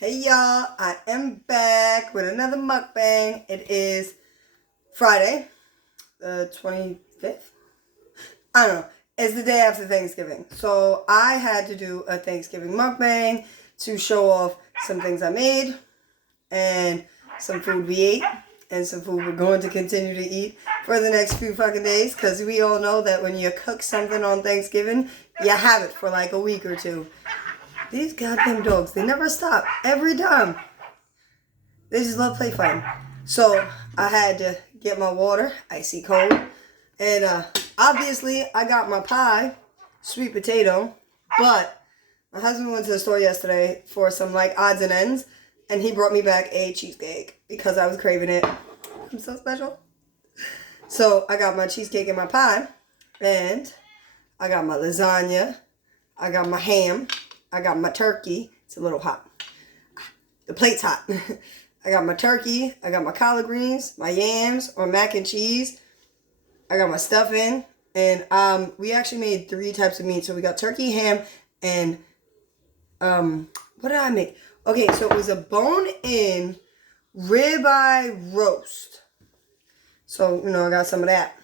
Hey y'all, I am back with another mukbang. It is Friday, the 25th. I don't know. It's the day after Thanksgiving. So I had to do a Thanksgiving mukbang to show off some things I made and some food we ate and some food we're going to continue to eat for the next few fucking days, because we all know that when you cook something on Thanksgiving, you have it for like a week or two. These goddamn dogs, they never stop. Every time. They just love play fighting. So I had to get my water, icy cold. And obviously I got my pie, sweet potato. But my husband went to the store yesterday for some like odds and ends. And he brought me back a cheesecake because I was craving it. I'm so special. So I got my cheesecake and my pie. And I got my lasagna. I got my ham. I got my turkey. It's a little hot. The plate's hot. I got my turkey. I got my collard greens, my yams, or mac and cheese. I got my stuffing. And we actually made 3 types of meat. So we got turkey, ham, and what did I make? Okay, so it was a bone-in ribeye roast. So, I got some of that.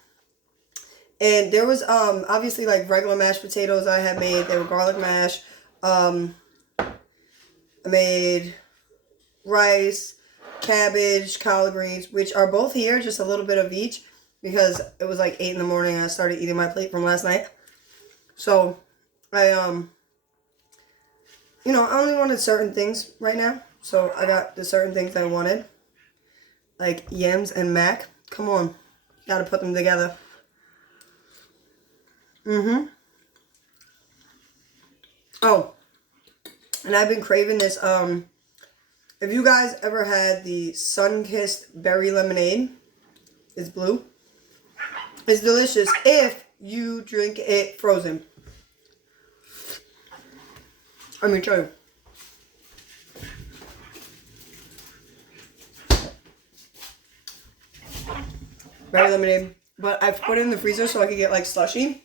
And there was obviously like regular mashed potatoes I had made. They were garlic mash. I made rice, cabbage, collard greens, which are both here, just a little bit of each, because it was like 8 in the morning and I started eating my plate from last night. So I only wanted certain things right now. So I got the certain things I wanted, like yams and mac. Come on, gotta put them together. Oh, and I've been craving this. If you guys ever had the sun-kissed berry lemonade, it's blue. It's delicious if you drink it frozen. Let me show you. Berry lemonade. But I've put it in the freezer so I can get like slushy.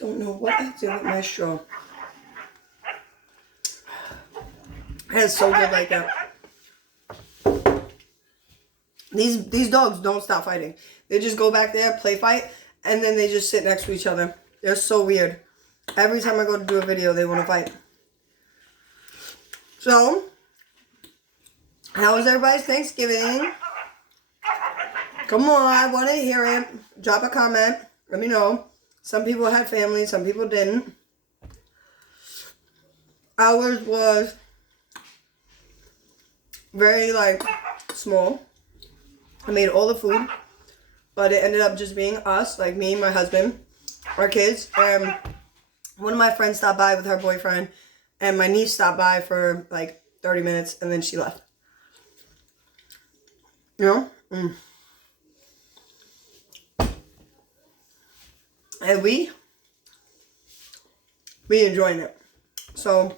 Don't know what I did with my straw. It's so good like that. These dogs don't stop fighting. They just go back there, play fight, and then they just sit next to each other. They're so weird. Every time I go to do a video, they want to fight. So, how was everybody's Thanksgiving? Come on, I want to hear it. Drop a comment. Let me know. Some people had family, some people didn't. Ours was very small. I made all the food, but it ended up just being us, like me, my husband, our kids, and one of my friends stopped by with her boyfriend, and my niece stopped by for like 30 minutes, and then she left. And we enjoying it. So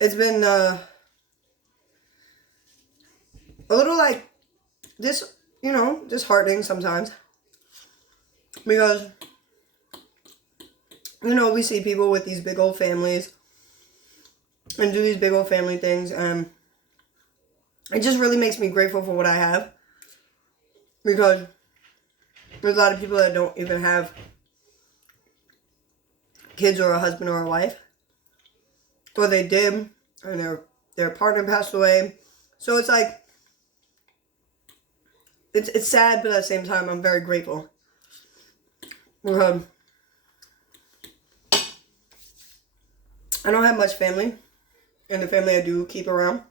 it's been a little like this, disheartening sometimes, because we see people with these big old families and do these big old family things, and it just really makes me grateful for what I have, because there's a lot of people that don't even have kids or a husband or a wife, or they did and their partner passed away. So it's like it's sad, but at the same time I'm very grateful. I don't have much family, and the family I do keep around,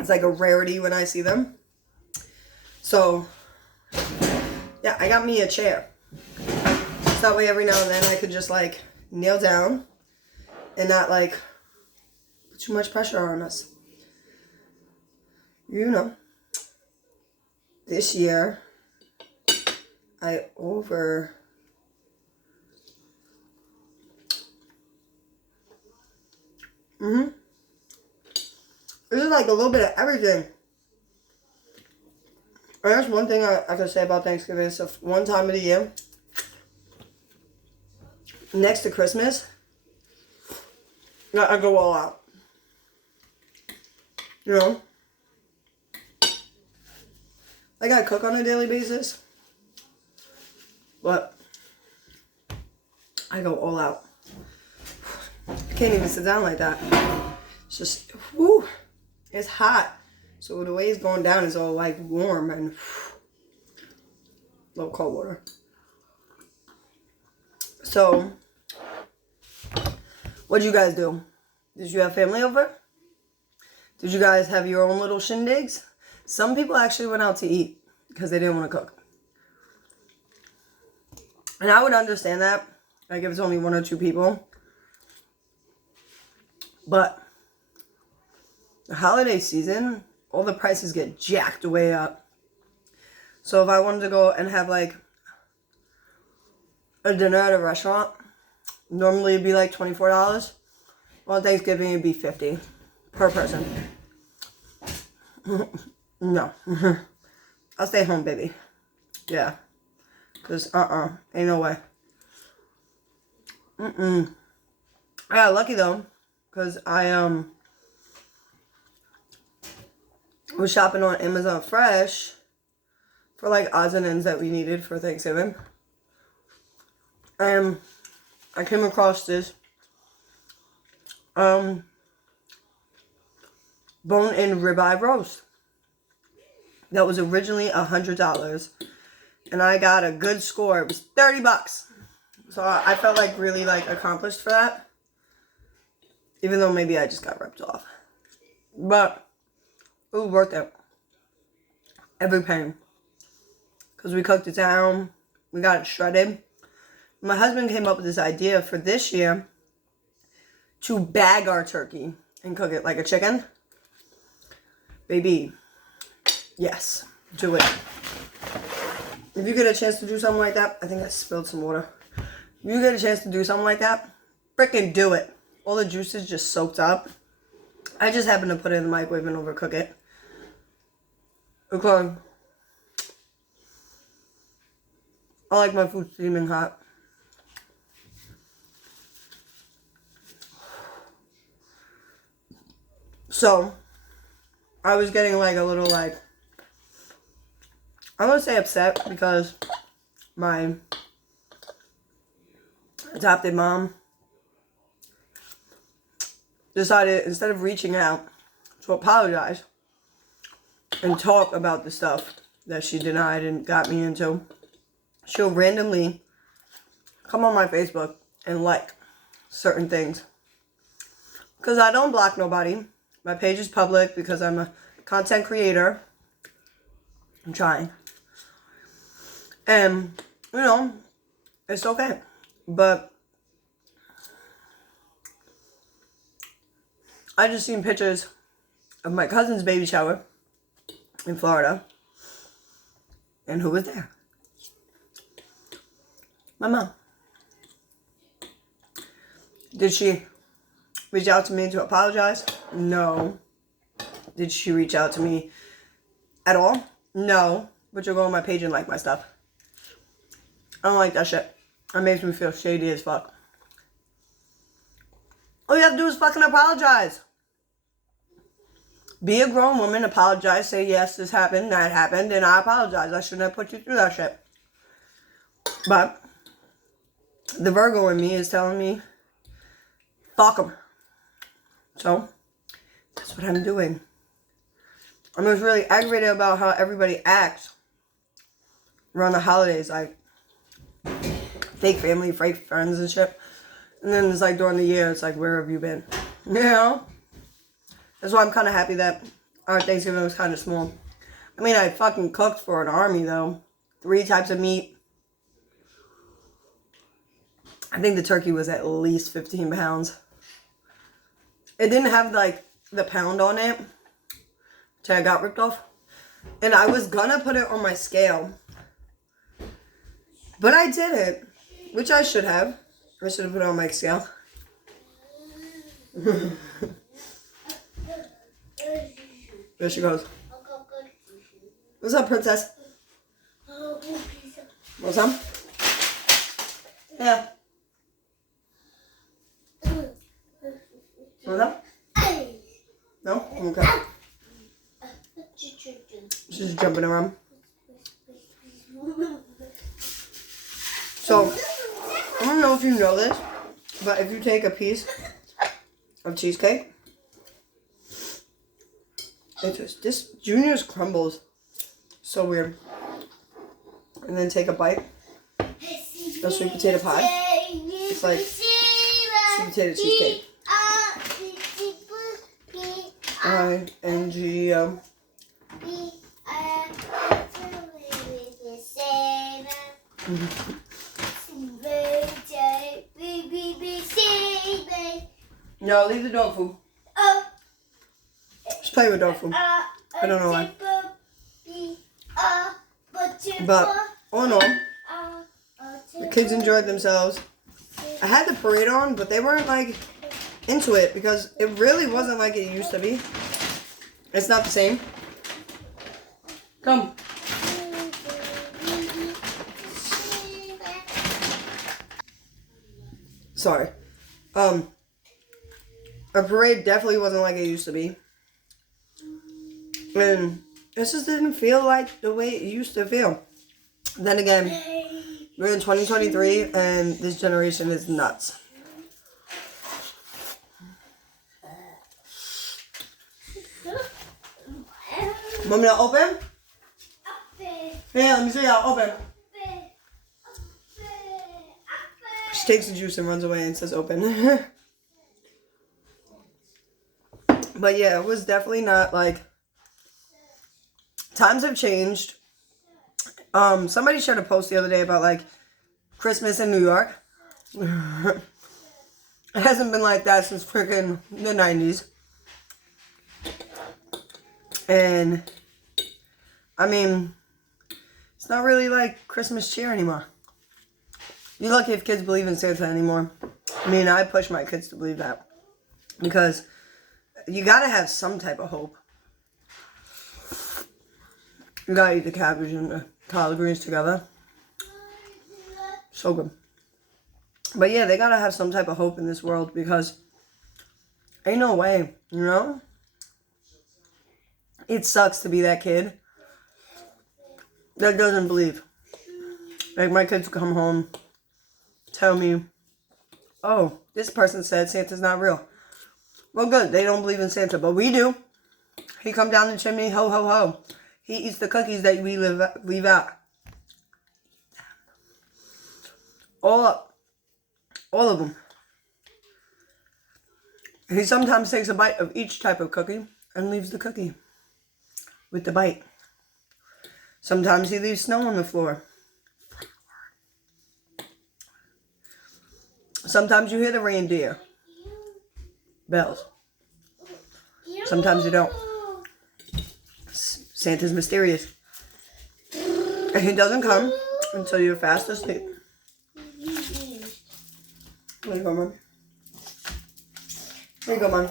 it's like a rarity when I see them. So yeah, I got me a chair, so that way every now and then I could just kneel down and not put too much pressure on us. This year I this is like a little bit of everything. And that's one thing I can say about Thanksgiving. It's one time of the year next to Christmas I go all out. You know? Like, I cook on a daily basis, but I go all out. I can't even sit down like that. It's just, whoo, it's hot. So the way it's going down is all like warm and a little cold water. So, what'd you guys do? Did you have family over? Did you guys have your own little shindigs? Some people actually went out to eat because they didn't want to cook. And I would understand that. Like if it's only 1 or 2 people. But the holiday season, all the prices get jacked way up. So if I wanted to go and have like a dinner at a restaurant, normally it'd be like $24. On Thanksgiving it'd be $50 per person. No. I'll stay home, baby. Yeah. Cause ain't no way. I got lucky though, cause I was shopping on Amazon Fresh for like odds and ends that we needed for Thanksgiving. And I came across this bone-in ribeye roast that was originally $100, and I got a good score. It was $30, so I felt like really like accomplished for that, even though maybe I just got ripped off, but it was worth it, every penny, because we cooked it down, we got it shredded. My husband came up with this idea for this year to bag our turkey and cook it like a chicken. Baby, yes, do it. If you get a chance to do something like that, I think I spilled some water. If you get a chance to do something like that, freaking do it. All the juices just soaked up. I just happened to put it in the microwave and overcook it. Okay. I like my food steaming hot. So, I was getting like a little like, I won't say upset because my adopted mom decided instead of reaching out to apologize and talk about the stuff that she denied and got me into, she'll randomly come on my Facebook and like certain things. Because I don't block nobody. My page is public because I'm a content creator. I'm trying. And, you know, it's okay. But I just seen pictures of my cousin's baby shower in Florida. And who was there? My mom. Did she reach out to me to apologize? No. Did she reach out to me at all? No. But you'll go on my page and like my stuff. I don't like that shit. That makes me feel shady as fuck. All you have to do is fucking apologize. Be a grown woman, apologize, say yes, this happened, that happened, and I apologize. I shouldn't have put you through that shit. But the Virgo in me is telling me, fuck them. So, that's what I'm doing. I'm just really aggravated about how everybody acts around the holidays. Like, fake family, fake friends and shit. And then it's like during the year, it's like, where have you been? You know? That's why I'm kind of happy that our Thanksgiving was kind of small. I mean, I fucking cooked for an army, though. 3 types of meat. I think the turkey was at least 15 pounds. It didn't have, like, the pound on it. So I got ripped off. And I was gonna put it on my scale. But I didn't. Which I should have. I should have put it on my scale. There she goes. What's up, princess? What's up? Yeah. Want that? No? Okay. She's jumping around. So, I don't know if you know this, but if you take a piece of cheesecake, it's just, this Junior's crumbles. So weird. And then take a bite of sweet potato pie. It's like sweet potato cheesecake. INGO. No, leave the dog food. Just play with dog food. I don't know why. But all in all, the kids enjoyed themselves. I had the parade on, but they weren't like into it because it really wasn't like it used to be. It's not the same. Come. Sorry. A parade definitely wasn't like it used to be. And it just didn't feel like the way it used to feel. Then again, we're in 2023 and this generation is nuts. Want me to open? Yeah, let me see how open. She takes the juice and runs away and says open. But yeah, it was definitely not like... Times have changed. Somebody shared a post the other day about like Christmas in New York. It hasn't been like that since freaking the 90s. And I mean, it's not really like Christmas cheer anymore. You're lucky if kids believe in Santa anymore. I mean, I push my kids to believe that. Because you gotta have some type of hope. You gotta eat the cabbage and the collard greens together. So good. But yeah, they gotta have some type of hope in this world because ain't no way, you know? It sucks to be that kid that doesn't believe. Like my kids come home, tell me, oh, this person said Santa's not real. Well, good, they don't believe in Santa, but we do. He come down the chimney, ho, ho, ho. He eats the cookies that we leave out. All of them. He sometimes takes a bite of each type of cookie and leaves the cookie with the bite. Sometimes he leaves snow on the floor. Sometimes you hear the reindeer bells. Sometimes you don't. Santa's mysterious. And he doesn't come until you're fast asleep. There you go, Mom. There you go, Mom.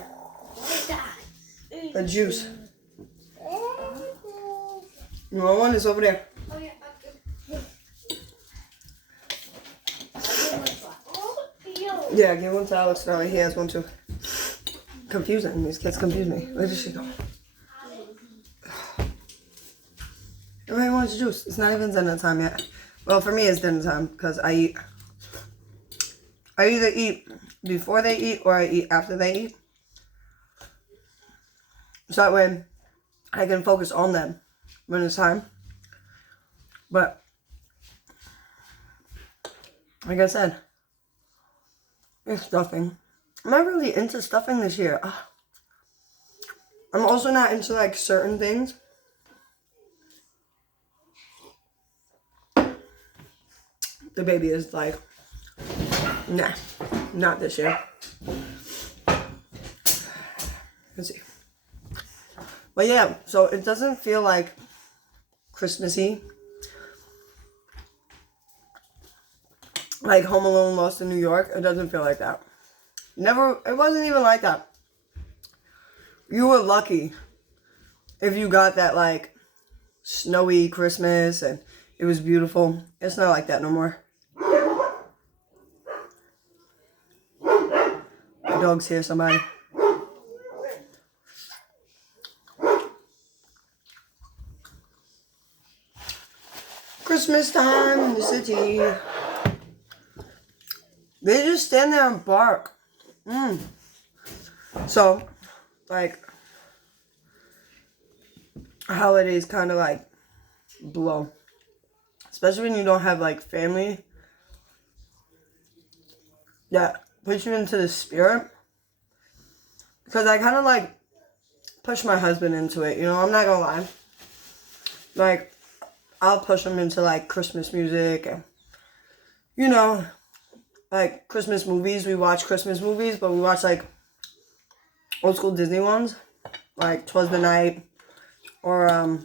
The juice. You want one? It's over there. Yeah, give one to Alex now. He has one too. Confusing. These kids confuse me. Where did she go? Everybody wants juice. It's not even dinner time yet. Well, for me, it's dinner time because I either eat before they eat or I eat after they eat. So that way I can focus on them when it's time. But like I said, it's stuffing. I'm not really into stuffing this year. I'm also not into like certain things. The baby is like, nah, not this year. Let's see. But yeah, so it doesn't feel like Christmassy. Like Home Alone Lost in New York. It doesn't feel like that. Never, it wasn't even like that. You were lucky if you got that like snowy Christmas and it was beautiful. It's not like that no more. The dog's here, somebody. Christmas time in the city. They just stand there and bark. So, like, holidays kind of like blow. Especially when you don't have like family. That puts you into the spirit. Because I kind of like push my husband into it, you know, I'm not gonna lie. Like, I'll push him into like Christmas music and, you know, like Christmas movies. We watch Christmas movies, but we watch like old school Disney ones, like 'Twas the Night or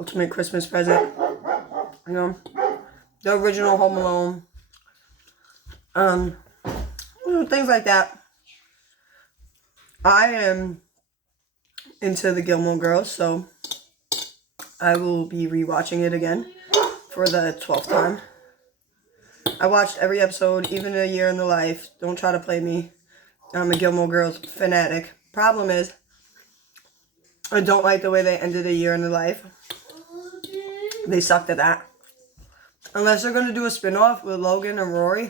Ultimate Christmas Present, you know, the original Home Alone, you know, things like that. I am into the Gilmore Girls, so I will be rewatching it again for the 12th time. I watched every episode, even A Year in the Life. Don't try to play me. I'm a Gilmore Girls fanatic. Problem is, I don't like the way they ended A Year in the Life. They sucked at that. Unless they're going to do a spin-off with Logan and Rory,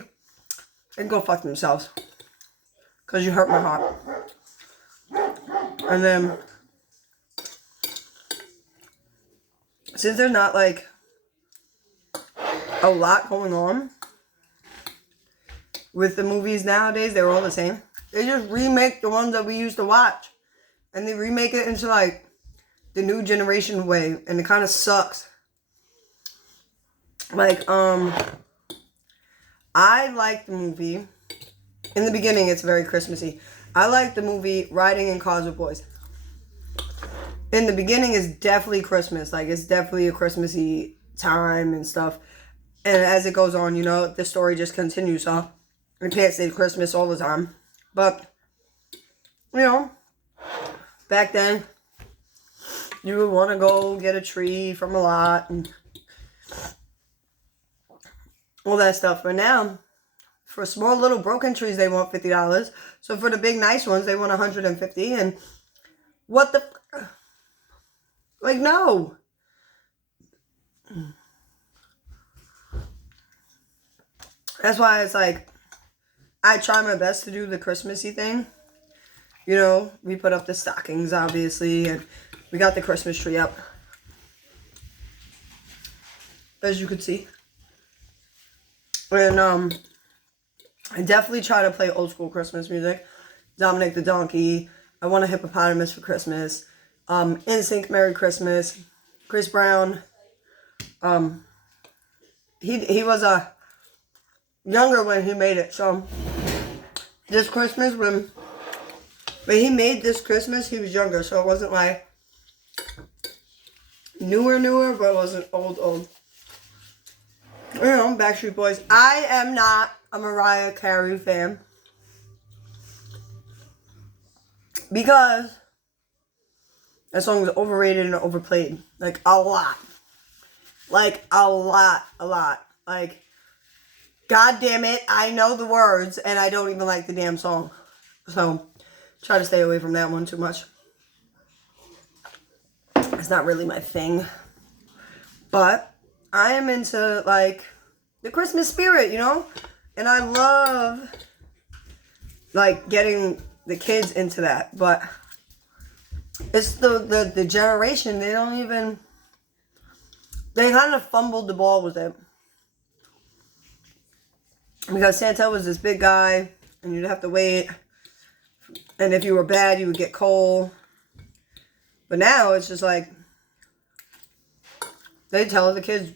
they can go fuck themselves. Because you hurt my heart. And then, since there's not like a lot going on with the movies nowadays, they're all the same. They just remake the ones that we used to watch. And they remake it into like the new generation way. And it kind of sucks. Like, I like the movie. In the beginning, it's very Christmassy. I like the movie Riding in Cars with Boys. In the beginning, it's definitely Christmas. Like, it's definitely a Christmassy time and stuff. And as it goes on, you know, the story just continues. So, we can't say Christmas all the time. But, you know, back then, you would want to go get a tree from a lot and all that stuff. But now, for small little broken trees, they want $50. So for the big nice ones, they want $150. And what the... Like, no. That's why it's like, I try my best to do the Christmassy thing. You know, we put up the stockings, obviously, and we got the Christmas tree up. As you can see. And, I definitely try to play old school Christmas music. Dominic the Donkey. I Want a Hippopotamus for Christmas. NSYNC Merry Christmas. Chris Brown. He was younger when he made it. So this Christmas when he made this Christmas, he was younger. So it wasn't like newer, but it wasn't old. You know, Backstreet Boys. I am not a Mariah Carey fan. Because that song is overrated and overplayed. Like, a lot. Like, a lot. Like, God damn it, I know the words, and I don't even like the damn song. So, try to stay away from that one too much. It's not really my thing. But, I am into, like, the Christmas spirit, you know? And I love, like, getting the kids into that. But it's the generation, they don't even... They kind of fumbled the ball with it. Because Santa was this big guy, and you'd have to wait. And if you were bad, you would get coal. But now, it's just like... They tell the kids...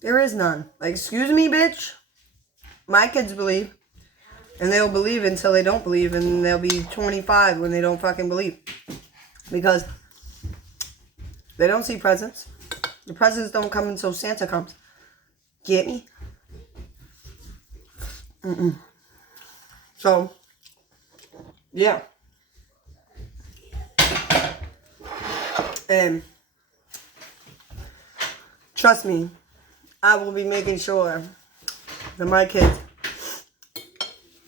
There is none. Like, excuse me, bitch. My kids believe. And they'll believe until they don't believe. And they'll be 25 when they don't fucking believe. Because they don't see presents. The presents don't come until Santa comes. Get me? So, yeah. And trust me, I will be making sure that my kids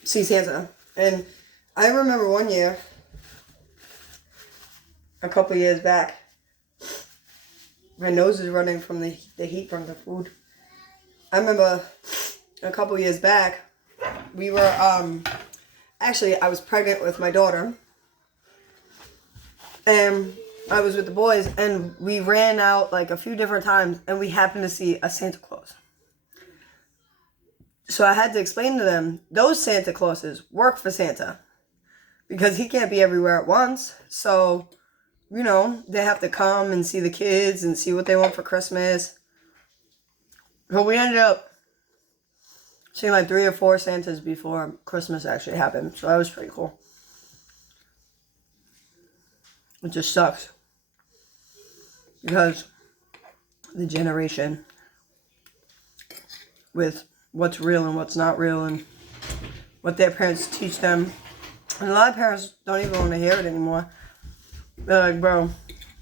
see Santa. And I remember one year, a couple years back, My nose is running from the heat from the food. I remember a couple years back, we were, actually, I was pregnant with my daughter. And I was with the boys, and we ran out like a few different times, and we happened to see a Santa Claus. So I had to explain to them, those Santa Clauses work for Santa. Because he can't be everywhere at once. So, you know, they have to come and see the kids and see what they want for Christmas. But we ended up seeing like 3 or 4 Santas before Christmas actually happened. So that was pretty cool. It just sucks. Because the generation with what's real and what's not real and what their parents teach them. And a lot of parents don't even want to hear it anymore. They're like, bro,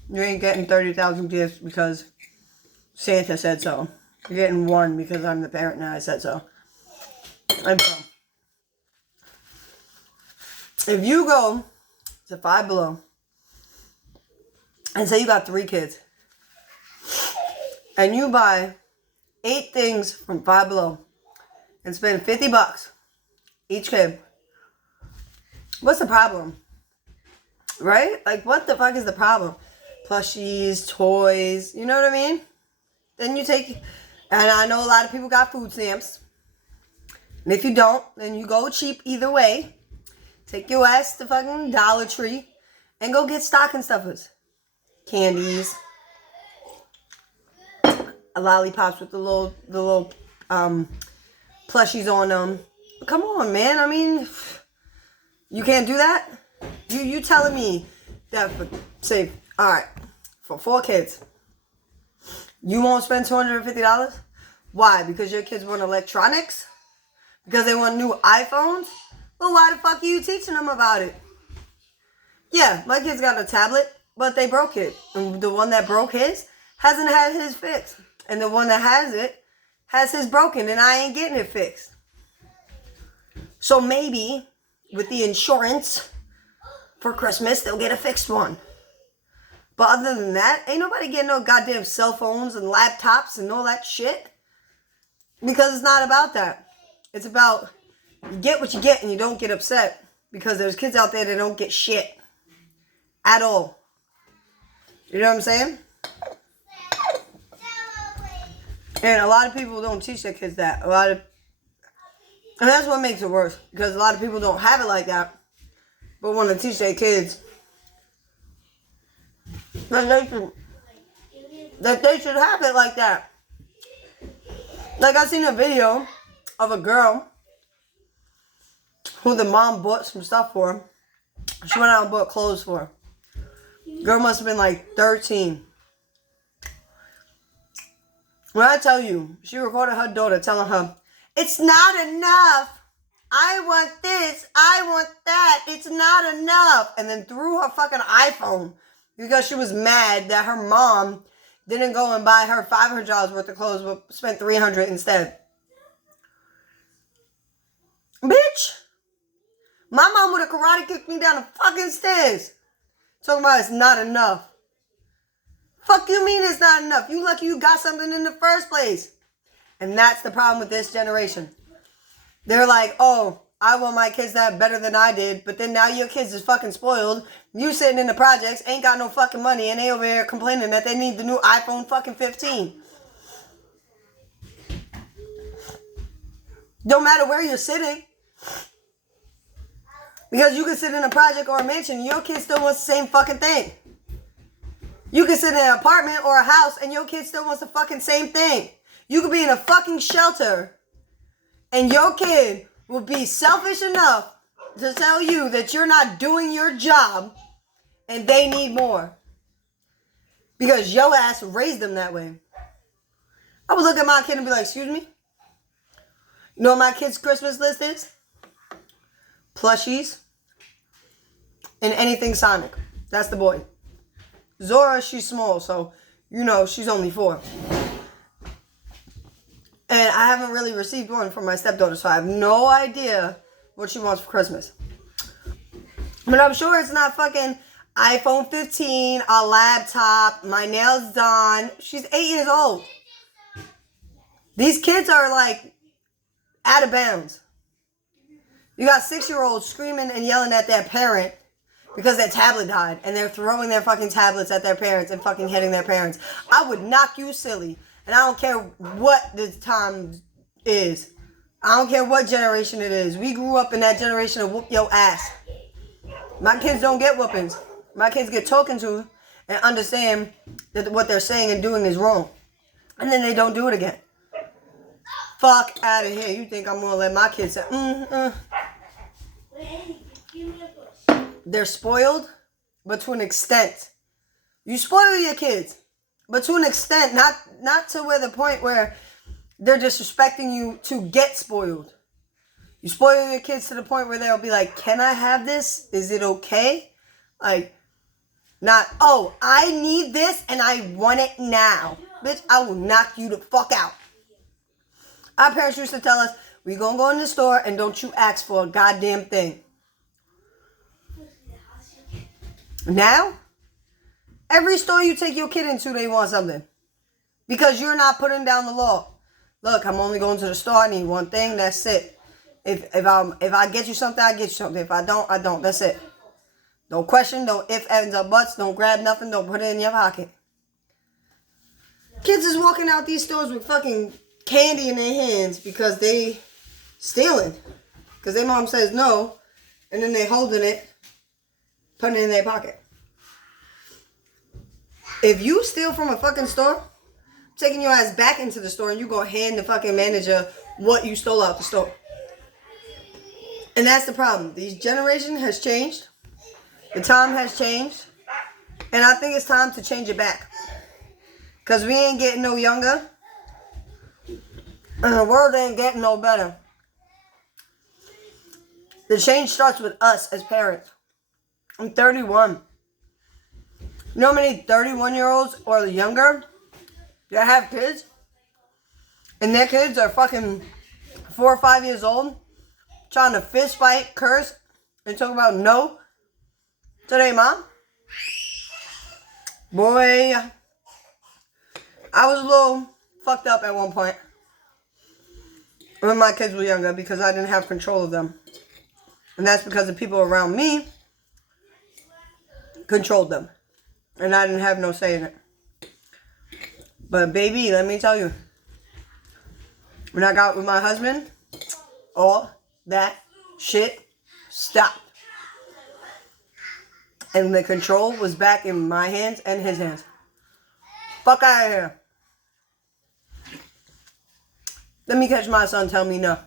you ain't getting 30,000 gifts because Santa said so. You're getting 1 because I'm the parent and I said so. And bro, if you go to Five Below and say you got 3 kids and you buy 8 things from Five Below and spend $50 each kid, what's the problem? Right? Like, what the fuck is the problem? Plushies, toys, you know what I mean? Then you take, and I know a lot of people got food stamps. And if you don't, then you go cheap either way. Take your ass to fucking Dollar Tree and go get stocking stuffers. Candies. Lollipops with the little plushies on them. Come on, man. I mean, you can't do that? You telling me that for, say, alright, for 4 kids, you won't spend $250? Why? Because your kids want electronics? Because they want new iPhones? Well, why the fuck are you teaching them about it? Yeah, my kid's got a tablet, but they broke it. And the one that broke his hasn't had his fixed. And the one that has it has his broken, and I ain't getting it fixed. So maybe with the insurance for Christmas, they'll get a fixed one. But other than that, ain't nobody getting no goddamn cell phones and laptops and all that shit. Because it's not about that. It's about you get what you get and you don't get upset. Because there's kids out there that don't get shit. At all. You know what I'm saying? And a lot of people don't teach their kids that. And that's what makes it worse. Because a lot of people don't have it like that. But want to teach their kids that they should have it like that. Like, I seen a video of a girl who the mom bought some stuff for. She went out and bought clothes for her. Girl must have been like 13. When I tell you, she recorded her daughter telling her, "It's not enough. I want this. I want that. It's not enough." And then threw her fucking iPhone because she was mad that her mom didn't go and buy her $500 worth of clothes but spent $300 instead. Bitch, my mom would have karate kicked me down the fucking stairs. Talking about it's not enough. Fuck you mean it's not enough? You lucky you got something in the first place. And that's the problem with this generation. They're like, oh, I want my kids to have better than I did, but then now your kids is fucking spoiled. You sitting in the projects, ain't got no fucking money, and they over here complaining that they need the new iPhone fucking 15. Don't matter where you're sitting. Because you can sit in a project or a mansion, and your kid still wants the same fucking thing. You can sit in an apartment or a house, and your kid still wants the fucking same thing. You could be in a fucking shelter, and your kid will be selfish enough to tell you that you're not doing your job and they need more. Because your ass raised them that way. I would look at my kid and be like, excuse me? You know what my kid's Christmas list is? Plushies and anything Sonic. That's the boy. Zora, she's small, so, you know, she's only 4. And I haven't really received one from my stepdaughter, so I have no idea what she wants for Christmas. But I'm sure it's not fucking iPhone 15, a laptop, my nails done. She's 8 years old. These kids are like out of bounds. You got 6-year-olds screaming and yelling at their parent because their tablet died, and they're throwing their fucking tablets at their parents and fucking hitting their parents. I would knock you silly, and I don't care what the time is. I don't care what generation it is. We grew up in that generation of whoop your ass. My kids don't get whoopings. My kids get talking to and understand that what they're saying and doing is wrong. And then they don't do it again. Fuck out of here. You think I'm going to let my kids say, They're spoiled, but to an extent. You spoil your kids, but to an extent, not to where the point where they're disrespecting you to get spoiled. You spoil your kids to the point where they'll be like, can I have this? Is it okay? Like, not, oh, I need this and I want it now. Bitch, I will knock you the fuck out. Our parents used to tell us, we gonna go in the store and don't you ask for a goddamn thing. Now, every store you take your kid into, they want something. Because you're not putting down the law. Look, I'm only going to the store. I need one thing. That's it. If I get you something, I get you something. If I don't, I don't. That's it. Don't question. Don't if, ands, or buts. Don't grab nothing. Don't put it in your pocket. Kids is walking out these stores with fucking candy in their hands because they stealing. Because their mom says no. And then they holding it, putting it in their pocket. If you steal from a fucking store, taking your ass back into the store and you go hand the fucking manager what you stole out the store. And that's the problem. The generation has changed. The time has changed. And I think it's time to change it back. Because we ain't getting no younger. And the world ain't getting no better. The change starts with us as parents. I'm 31. You know how many 31-year-olds or younger that have kids? And their kids are fucking 4 or 5 years old, trying to fist fight, curse, and talk about no to their mom? Boy, I was a little fucked up at one point when my kids were younger because I didn't have control of them. And that's because the people around me controlled them. And I didn't have no say in it. But baby, let me tell you. When I got with my husband, all that shit stopped. And the control was back in my hands and his hands. Fuck out of here. Let me catch my son tell me no.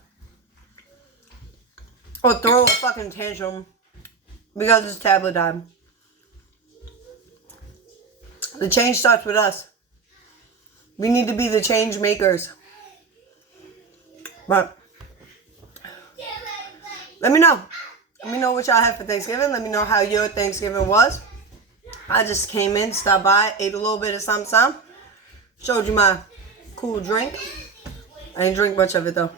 Or throw a fucking tantrum because his tablet died. The change starts with us. We need to be the change makers. But let me know. Let me know what y'all had for Thanksgiving. Let me know how your Thanksgiving was. I just came in, stopped by, ate a little bit of something. Showed you my cool drink. I didn't drink much of it though.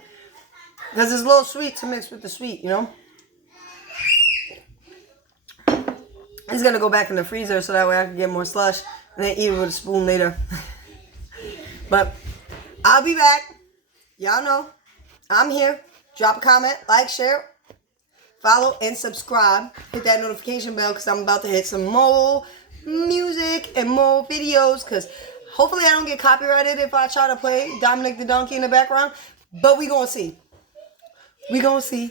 Because it's a little sweet to mix with the sweet, you know? It's going to go back in the freezer so that way I can get more slush. And then eat it with a spoon later. But I'll be back. Y'all know I'm here. Drop a comment, like, share, follow, and subscribe. Hit that notification bell because I'm about to hit some more music and more videos. Because hopefully I don't get copyrighted if I try to play Dominic the Donkey in the background. But we gonna see. We gonna see.